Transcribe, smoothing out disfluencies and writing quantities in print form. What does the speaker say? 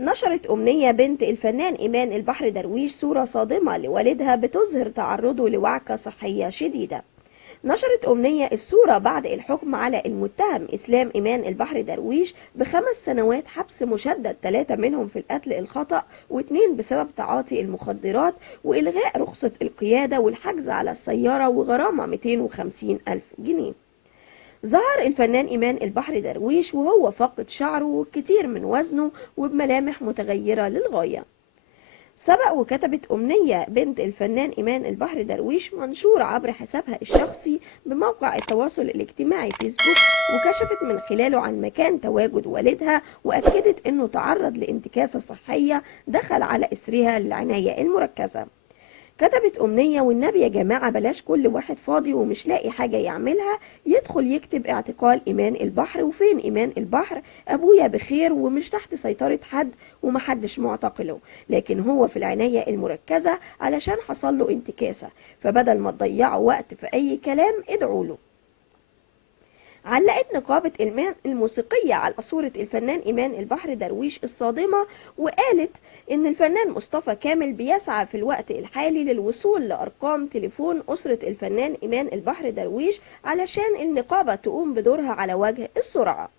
نشرت أمنية بنت الفنان إيمان البحر درويش صورة صادمة لوالدها بتظهر تعرضه لوعكة صحية شديدة. نشرت أمنية الصورة بعد الحكم على المتهم إسلام إيمان البحر درويش ب5 سنوات حبس مشدد، 3 منهم في القتل الخطأ و2 بسبب تعاطي المخدرات، وإلغاء رخصة القيادة والحجز على السيارة وغرامة 250 ألف جنيه. ظهر الفنان إيمان البحر درويش وهو فاقد شعره والكثير من وزنه وبملامح متغيرة للغاية. سبق وكتبت أمنية بنت الفنان إيمان البحر درويش منشور عبر حسابها الشخصي بموقع التواصل الاجتماعي فيسبوك، وكشفت من خلاله عن مكان تواجد والدها، وأكدت أنه تعرض لانتكاسة صحية دخل على إثرها العناية المركزة. كتبت أمنية: والنبي يا جماعة بلاش كل واحد فاضي ومش لاقي حاجة يعملها يدخل يكتب اعتقال إيمان البحر. وفين إيمان البحر؟ أبويا بخير ومش تحت سيطرة حد ومحدش معتقله، لكن هو في العناية المركزة علشان حصل له انتكاسة، فبدل ما تضيعوا وقت في أي كلام ادعوا له. علقت نقابة إيمان الموسيقية على صورة الفنان إيمان البحر درويش الصادمة، وقالت إن الفنان مصطفى كامل بيسعى في الوقت الحالي للوصول لأرقام تليفون أسرة الفنان إيمان البحر درويش علشان النقابة تقوم بدورها على وجه السرعة.